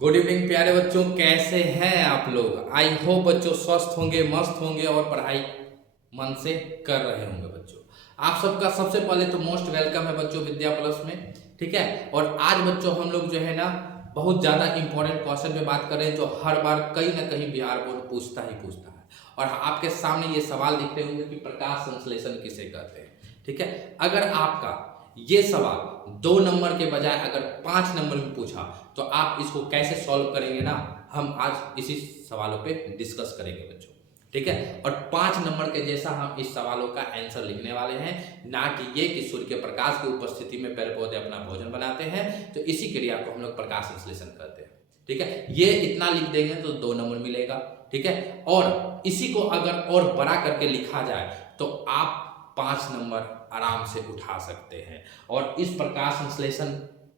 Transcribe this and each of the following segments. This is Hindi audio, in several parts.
गुड इवनिंग प्यारे बच्चों, कैसे हैं आप लोग। आई होप बच्चों स्वस्थ होंगे, मस्त होंगे और पढ़ाई मन से कर रहे होंगे। बच्चों आप सबका सबसे पहले तो मोस्ट वेलकम है बच्चों विद्या प्लस में। ठीक है, और आज बच्चों हम लोग जो है ना बहुत ज़्यादा इंपॉर्टेंट क्वेश्चन पे बात कर रहे हैं जो हर बार कहीं ना कहीं बिहार बोर्ड पूछता ही पूछता है। और आपके सामने ये सवाल दिख रहे होंगे कि प्रकाश संश्लेषण किसे कहते हैं। ठीक है, अगर आपका ये सवाल 2 नंबर के बजाय अगर 5 नंबर में पूछा तो आप इसको कैसे सॉल्व करेंगे ना, हम आज इसी सवालों पे डिस्कस करेंगे बच्चों। ठीक है, और 5 नंबर के जैसा हम इस सवालों का आंसर लिखने वाले हैं, ना कि ये कि सूर्य के प्रकाश की उपस्थिति में पेड़ पौधे अपना भोजन बनाते हैं, तो इसी क्रिया को हम लोग प्रकाश संश्लेषण करते हैं। ठीक है, ये इतना लिख देंगे तो 2 नंबर मिलेगा। ठीक है, और इसी को अगर और बड़ा करके लिखा जाए तो आप 5 नंबर आराम से उठा सकते हैं। और इस प्रकाश संश्लेषण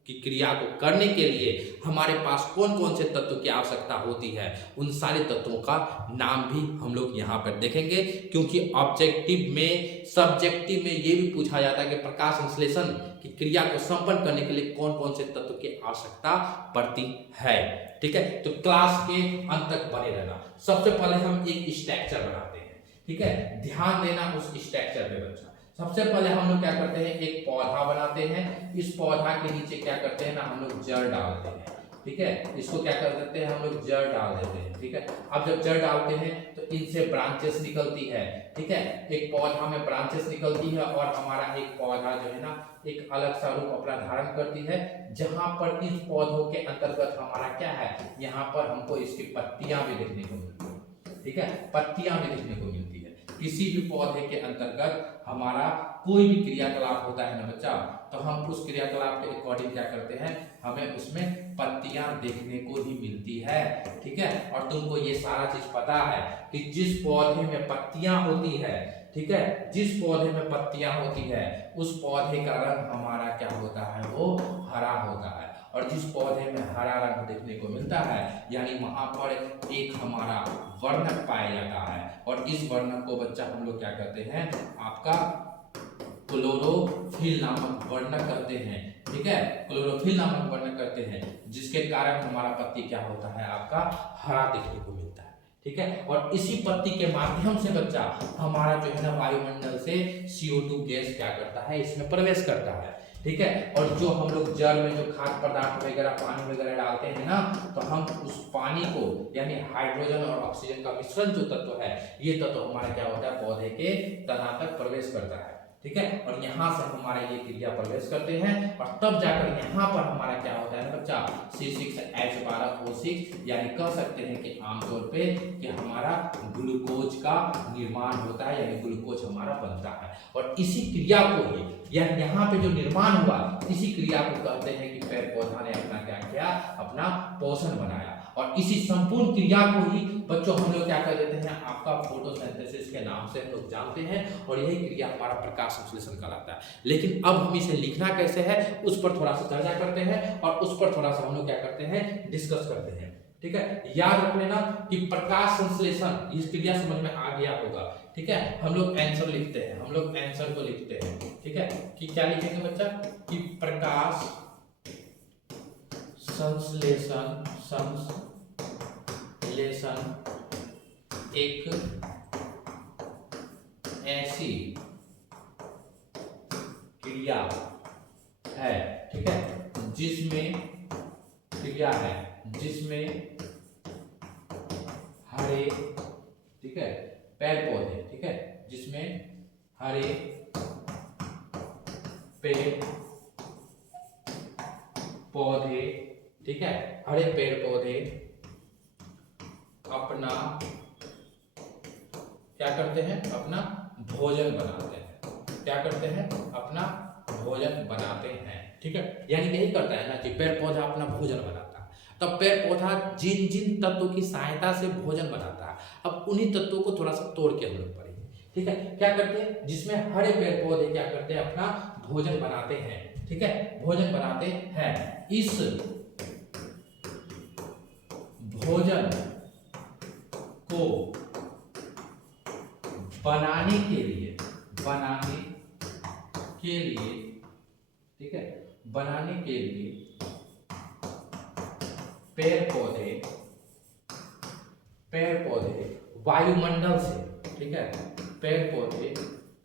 की क्रिया को करने के लिए हमारे पास कौन कौन से तत्व की आवश्यकता होती है, उन सारे तत्वों का नाम भी हम लोग यहाँ पर देखेंगे। क्योंकि ऑब्जेक्टिव में सब्जेक्टिव में ये भी पूछा जाता है कि प्रकाश संश्लेषण की क्रिया को संपन्न करने के लिए कौन कौन से तत्व की आवश्यकता पड़ती है। ठीक है, तो क्लास के अंत तक बने रहना। सबसे पहले हम एक स्ट्रक्चर बनाते हैं। ठीक है, ध्यान देना उस स्ट्रक्चर पे बच्चा। सबसे पहले हम लोग क्या करते हैं, एक पौधा बनाते हैं। इस पौधा के नीचे क्या करते हैं ना, हम लोग जड़ डालते हैं। ठीक है, इसको क्या कर देते हैं, हम लोग जड़ डाल देते हैं। ठीक है, अब जब जड़ डालते हैं तो इनसे ब्रांचेस निकलती है। ठीक है, एक पौधा में ब्रांचेस निकलती है और हमारा एक पौधा जो है ना एक अलग सा रूप अपना धारण करती है, जहां पर इस पौधों के अंतर्गत हमारा क्या है, यहाँ पर हमको इसकी पत्तियां भी देखने को मिलती है। ठीक है, पत्तियां भी देखने को मिलती है। किसी भी पौधे के अंतर्गत हमारा कोई भी क्रियाकलाप होता है ना बच्चा, तो हम उस क्रियाकलाप के अकॉर्डिंग क्या करते हैं, हमें उसमें पत्तियां देखने को ही मिलती है। ठीक है, और तुमको ये सारा चीज पता है कि जिस पौधे में पत्तियां होती है, ठीक है, जिस पौधे में पत्तियां होती है उस पौधे का रंग हमारा क्या होता है, वो हरा होता है। और जिस पौधे में हरा रंग देखने को मिलता है यानी वहां पर एक हमारा वर्णक पाया जाता है। और इस वर्णक को बच्चा हम लोग क्या करते हैं, आपका क्लोरोफिल नामक वर्णक करते हैं। ठीक है, क्लोरोफिल नामक वर्णक करते हैं, जिसके कारण हमारा पत्ती क्या होता है, आपका हरा देखने को मिलता है। ठीक है, और इसी पत्ती के माध्यम से बच्चा हमारा जो है ना वायुमंडल से CO2 गैस क्या करता है, इसमें प्रवेश करता है। ठीक है, और जो हम लोग जल में जो खाद्य पदार्थ वगैरह पानी वगैरह डालते हैं ना, तो हम उस पानी को यानी हाइड्रोजन और ऑक्सीजन का मिश्रण जो तत्व है, ये तत्व हमारा क्या होता है, पौधे के तना तक प्रवेश करता है। ठीक है, और यहाँ से हमारा ये क्रिया प्रवेश करते हैं और तब जाकर यहाँ पर हमारा क्या होता है ना बच्चा, C6H12O6, यानी कह सकते हैं कि आमतौर पे कि हमारा ग्लूकोज का निर्माण होता है, यानी ग्लूकोज हमारा बनता है। और इसी क्रिया को ही यानी यहाँ पे जो निर्माण हुआ, इसी क्रिया को कहते हैं कि पेड़ पौधा ने अपना क्या किया, अपना पोषण बनाया। और इसी संपूर्ण क्रिया को ही बच्चों हम लोग क्या कर देते हैं, आपका फोटोसिंथेसिस के नाम से हम लोग जानते हैं। और यही क्रिया हमारा प्रकाश संश्लेषण कहलाता है। लेकिन अब हम इसे लिखना कैसे है उस पर थोड़ा सा चर्चा करते हैं और उस पर थोड़ा सा हम लोग क्या करते हैं, डिस्कस करते हैं। ठीक है, याद रख लेना कि प्रकाश संश्लेषण इस क्रिया समझ में आ गया होगा। ठीक है, हम लोग आंसर लिखते हैं, हम लोग आंसर को लिखते हैं। ठीक है, कि क्या लिखेंगे बच्चा, कि प्रकाश संश्लेषण एक ऐसी क्रिया है, ठीक है, जिसमें क्रिया है जिसमें हरे, ठीक है, पेड़ पौधे, ठीक है, जिसमें हरे पेड़ पौधे, ठीक है, हरे पेड़ पौधे अपना क्या करते हैं, अपना भोजन बनाते हैं। क्या करते हैं, अपना भोजन बनाते हैं। ठीक है, यानी यही करता है ना कि पेड़ पौधा अपना भोजन बनाता है। तब पेड़ पौधा जिन जिन तत्वों की सहायता से भोजन बनाता है, अब उन्हीं तत्वों को थोड़ा सा तोड़ के हम लोग पढ़ेंगे। ठीक है, क्या करते हैं, जिसमें हरे पेड़ पौधे क्या करते हैं, अपना भोजन बनाते हैं। ठीक है, भोजन बनाते हैं। इस भोजन को बनाने के लिए, ठीक है, बनाने के लिए पेड़ पौधे वायुमंडल से, ठीक है, पेड़ पौधे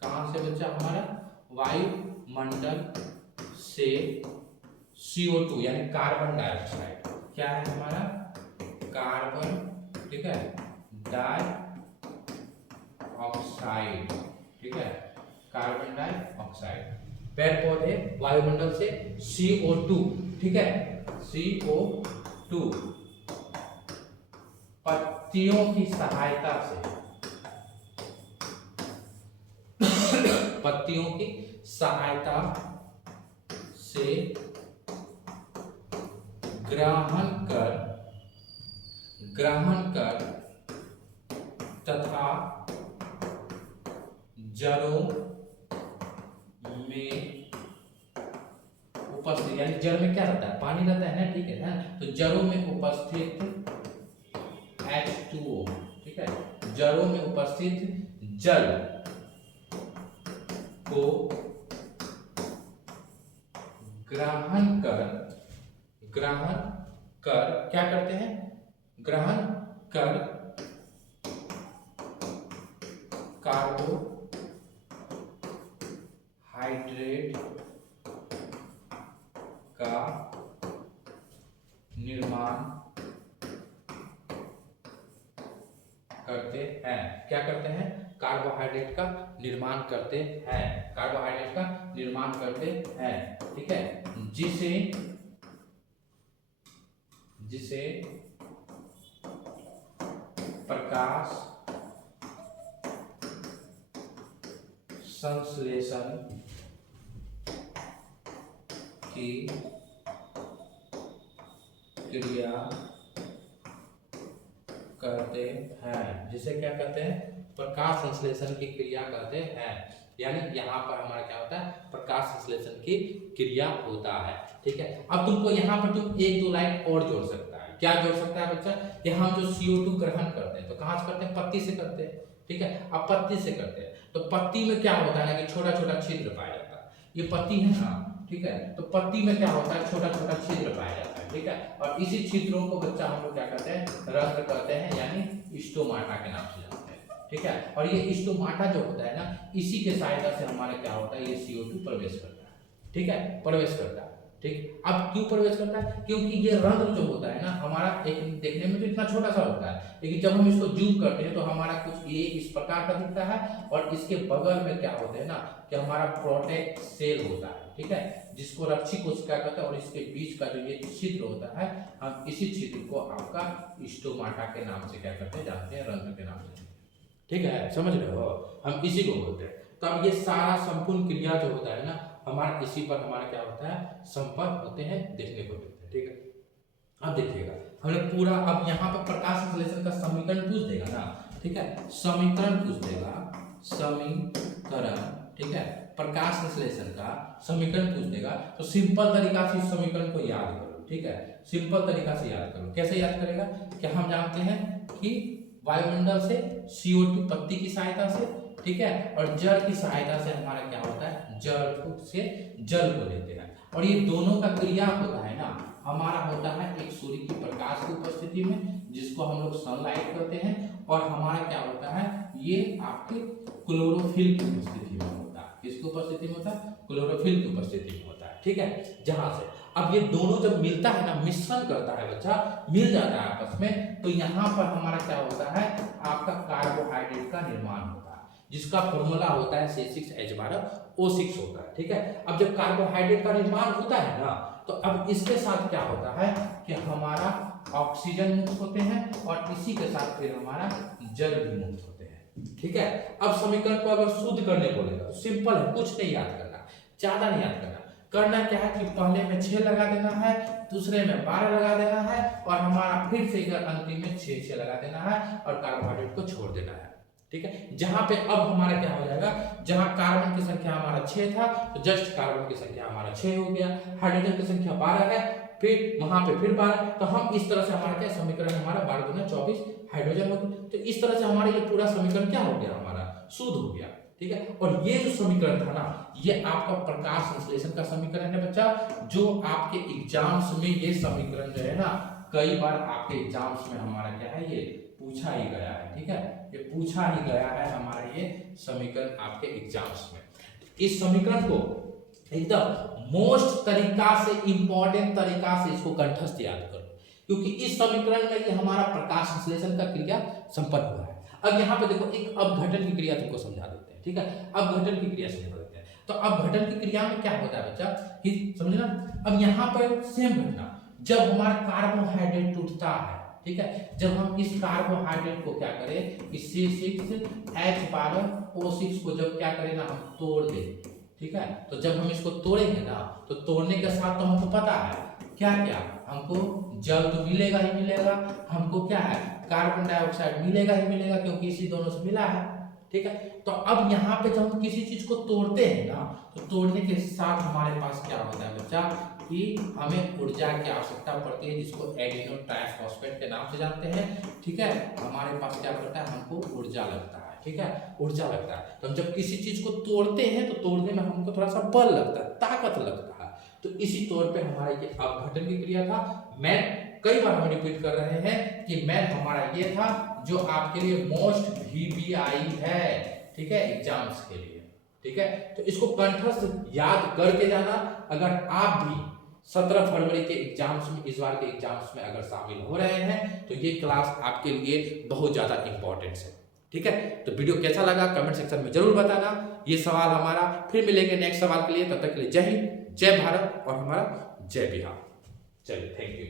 कहां से बच्चा हमारा, वायुमंडल से CO2 यानी कार्बन डाइऑक्साइड, क्या है हमारा, कार्बन, ठीक है, डाइऑक्साइड, ठीक है, कार्बन डाइऑक्साइड, पेड़ पौधे वायुमंडल से CO2, ठीक है, CO2 पत्तियों की सहायता से, पत्तियों की सहायता से ग्रहण कर तथा जड़ों में उपस्थित, यानी जड़ में क्या रहता है, पानी रहता है ना, ठीक है ना, तो जड़ों में उपस्थित H2O, ठीक है, जड़ों में उपस्थित जल को ग्रहण कर क्या करते हैं, ग्रहण कर कार्बोहाइड्रेट का निर्माण करते हैं, क्या करते हैं, कार्बोहाइड्रेट का निर्माण करते हैं, कार्बोहाइड्रेट का निर्माण करते हैं, ठीक है, जिसे प्रकाश संश्लेषण की क्रिया करते हैं, जिसे क्या कहते हैं, प्रकाश संश्लेषण की क्रिया करते हैं, यानी यहाँ पर हमारा क्या होता है, प्रकाश संश्लेषण की क्रिया होता है, ठीक है। अब तुमको यहाँ पर तुम एक दो लाइन और जोड़ सकता है, क्या जोड़ सकता है बच्चा, कि हम जो CO2 ग्रहण करते हैं तो कहाँ से करते हैं, पत्ती से करते हैं, ठीक है। अब पत्ती से करते हैं तो पत्ती में क्या होता है ना, कि छोटा छोटा छिद्र पाया जाता है, ये पत्ती है ना, ठीक है, तो पत्ती में क्या होता है, छोटा छोटा छिद्र पाया जाता है, ठीक है, और इसी छिद्रों को बच्चा हम लोग क्या कहते हैं, रंध्र कहते हैं, यानी स्टोमाटा के नाम से जानते हैं, ठीक है। और ये स्टोमाटा जो होता है ना, इसी के सहायता से हमारे क्या होता है, ये CO2 प्रवेश करता है, ठीक है, प्रवेश करता है, ठीक। अब क्यों प्रवेश करता है, क्योंकि ये रंध्र जो होता है ना हमारा, एक देखने में तो इतना छोटा सा होता है, लेकिन जब हम इसको जूम करते हैं तो हमारा कुछ ये इस प्रकार का दिखता है, और इसके बगल में क्या होते हैं ना, कि हमारा प्रोटेक्ट सेल होता है, ठीक है, जिसको रक्षी कोशिका कहते हैं, और इसके बीच का जो ये छिद्र होता है, हम इसी छिद्र को आपका स्टोमाटा के नाम से क्या करते हैं, जानते हैं, रंध्र के नाम से, ठीक है, समझ रहे हो, हम इसी को बोलते हैं। तो अब ये सारा संपूर्ण क्रिया जो होता है ना हमारा, इसी पर हमारा क्या होता है, संपर्क होते हैं, देखने को मिलते हैं, ठीक है। अब देखिएगा हमने पूरा, अब यहाँ पर प्रकाश संश्लेषण का समीकरण पूछ देगा ना, ठीक है, समीकरण पूछ देगा, समीकरण, ठीक है, प्रकाश संश्लेषण का समीकरण पूछ देगा, तो सिंपल तरीका से इस समीकरण को याद करो, ठीक है, सिंपल तरीका से याद करो, कैसे याद करेगा, कि हम जानते हैं कि वायुमंडल से CO2 पत्ती की सहायता से, ठीक है, और जल की सहायता से हमारा क्या होता है, जल से जल को लेते हैं, और ये दोनों का क्रिया होता है ना, हमारा होता है एक सूर्य की प्रकाश की उपस्थिति में, जिसको हम लोग सनलाइट कहते हैं, और हमारा क्या होता है, ये आपके क्लोरोफिल की उपस्थिति में होता है, किसकी उपस्थिति में होता है, क्लोरोफिल की उपस्थिति में होता है, ठीक है, जहां से अब ये दोनों जब मिलता है ना, मिश्रण करता है बच्चा, मिल जाता है आपस में, तो यहाँ पर हमारा क्या होता है, आपका कार्बोहाइड्रेट का निर्माण होता है, जिसका फॉर्मूला होता है C6H12O6 होता है, ठीक है। अब जब कार्बोहाइड्रेट का निर्माण होता है ना, तो अब इसके साथ क्या होता है, कि हमारा ऑक्सीजन मुक्त होते हैं, और इसी के साथ फिर हमारा जल भी मुक्त होते हैं, ठीक है। अब समीकरण को अगर शुद्ध करने को लेगा तो सिंपल है, कुछ नहीं याद करना, ज्यादा नहीं याद करना, करना क्या है कि पहले में 6 लगा देना है, दूसरे में 12 लगा देना है, और हमारा फिर से इधर अंतिम में 6 लगा देना है, और कार्बोहाइड्रेट को छोड़ देना है, ठीक है। जहां पे अब हमारा क्या हो जाएगा, जहां कार्बन की संख्या हमारा 6 था, तो जस्ट कार्बन की संख्या हमारा 6 हो गया, हाइड्रोजन की संख्या 12 है, फिर वहां पे फिर 12, तो हम इस तरह से हमारा क्या समीकरण, हमारा 12 दूना 24 हाइड्रोजन हो गया, तो इस तरह से हमारा ये पूरा समीकरण क्या हो गया, हमारा शुद्ध हो गया, ठीक है। और ये जो समीकरण था ना, ये आपका प्रकाश संश्लेषण का समीकरण है बच्चा, जो आपके एग्जाम्स में ये समीकरण जो है ना कई बार आपके एग्जाम्स में हमारा क्या है, ये पूछा ही गया है। ठीक है, ये पूछा ही गया है हमारा ये समीकरण आपके एग्जाम्स में। इस समीकरण को एकदम मोस्ट तरीका से, इंपॉर्टेंट तरीका से इसको कंठस्थ याद करो, क्योंकि इस समीकरण में ये हमारा प्रकाश संश्लेषण का क्रिया संपन्न हुआ है। अब यहाँ पे देखो, एक अपघटन की क्रिया तुमको समझा देते हैं। ठीक है, अपघटन की क्रिया समझा देते हैं। तो अपघटन की क्रिया में क्या होता है बच्चा, कि समझना। अब यहाँ पर सेम घटना, जब हमारा कार्बोहाइड्रेट टूटता है, ठीक है, जब हम इस कार्बोहाइड्रेट को क्या करें, इस C6H12O6 को जब क्या करें ना, हम तोड़ दें। ठीक है, तो जब हम इसको तोड़ेंगे ना, तो तोड़ने के साथ तो हमको पता है क्या क्या, हमको जल तो मिलेगा ही मिलेगा, हमको क्या है, कार्बन डाइऑक्साइड मिलेगा ही मिलेगा, क्योंकि इसी दोनों से मिला है। ठीक है, तो अब यहाँ पे जब हम किसी चीज को तोड़ते हैं ना, तो तोड़ने के साथ हमारे पास क्या होता है बच्चा, कि हमें ऊर्जा की आवश्यकता पड़ती है, जिसको एडिनो ट्राइफॉस्फेट के नाम से जानते हैं। ठीक है, हमारे पास क्या पड़ता है, हमको ऊर्जा लगता है। ठीक है, ऊर्जा लगता है। तो हम जब किसी चीज को तोड़ते हैं, तो तोड़ने में हमको थोड़ा सा बल लगता है, ताकत लगता है। तो इसी तौर पे हमारा ये अपघटन की क्रिया था। मैं कई बार हम रिपीट कर रहे हैं कि मैं हमारा ये था जो आपके लिए मोस्ट VBI है। ठीक है, एग्जाम्स के लिए। ठीक है, तो इसको कंठस्थ याद करके जाना। अगर आप भी 17 फरवरी के एग्जाम्स में, इस बार के एग्जाम्स में अगर शामिल हो रहे हैं, तो ये क्लास आपके लिए बहुत ज्यादा इंपॉर्टेंट है। ठीक है, तो वीडियो कैसा लगा कमेंट सेक्शन में जरूर बताना। ये सवाल हमारा, फिर मिलेंगे नेक्स्ट सवाल के लिए। तब तक के लिए जय हिंद, जय भारत और हमारा जय बिहार। चलिए, थैंक यू।